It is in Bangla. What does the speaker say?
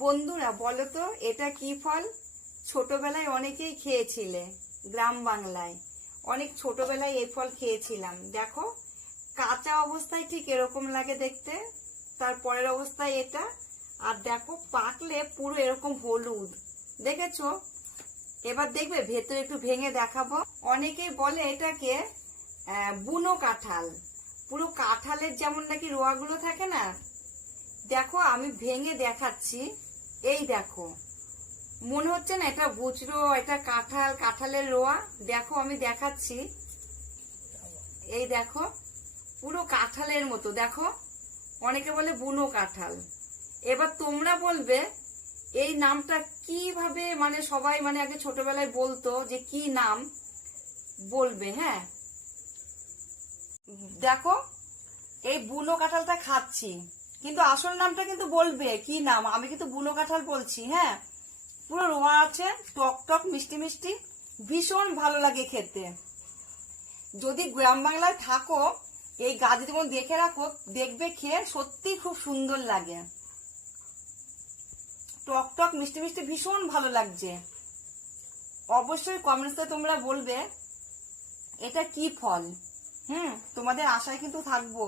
বন্ধুরা বলো তো এটা কি ফল? ছোটবেলায় অনেকেই খেয়েছিলে, গ্রাম বাংলায় অনেক ছোটবেলায় এই ফল খেয়েছিলাম। দেখো কাঁচা অবস্থায় ঠিক এরকম লাগে দেখতে, তারপরের অবস্থায় এটা, আর দেখো পাকলে পুরো এরকম হলুদ। দেখেছো? এবার দেখবে ভেতরে একটু ভেঙে দেখাবো। অনেকেই বলে এটাকে বুনো কাঁঠাল। পুরো কাঁঠালের যেমন নাকি রোয়াগুলো থাকে না, দেখো আমি ভেঙে দেখাচ্ছি। এই দেখো, মনে হচ্ছে না এটা বুচড়ো, এটা কাঁঠাল, কাঁঠালের রোয়া। দেখো আমি দেখাচ্ছি, এই দেখো পুরো কাঁঠালের মতো। দেখো অনেকে বলে বুনো কাঁঠাল। এবার তোমরা বলবে এই নামটা কিভাবে, মানে সবাই মানে আগে ছোটবেলায় বলতো যে কি নাম, বলবে। হ্যাঁ দেখো এই বুনো কাঁঠালটা খাচ্ছি, কিন্তু আসল নামটা কিন্তু বলবে কি নাম। আমি কিন্তু বুনো কাঁঠাল বলছি। হ্যাঁ, পুরো রোয়া আছে, টক টক মিষ্টি মিষ্টি, ভীষণ ভালো লাগে খেতে। যদি গ্রাম বাংলায় থাকো এই গাছ যেমন দেখে রাখো, দেখবে খেয়ে সত্যি খুব সুন্দর লাগে। টক টক মিষ্টি মিষ্টি ভীষণ ভালো লাগছে। অবশ্যই কমেন্টসে তোমরা বলবে এটা কি ফল। তোমাদের আশায় কিন্তু থাকবো।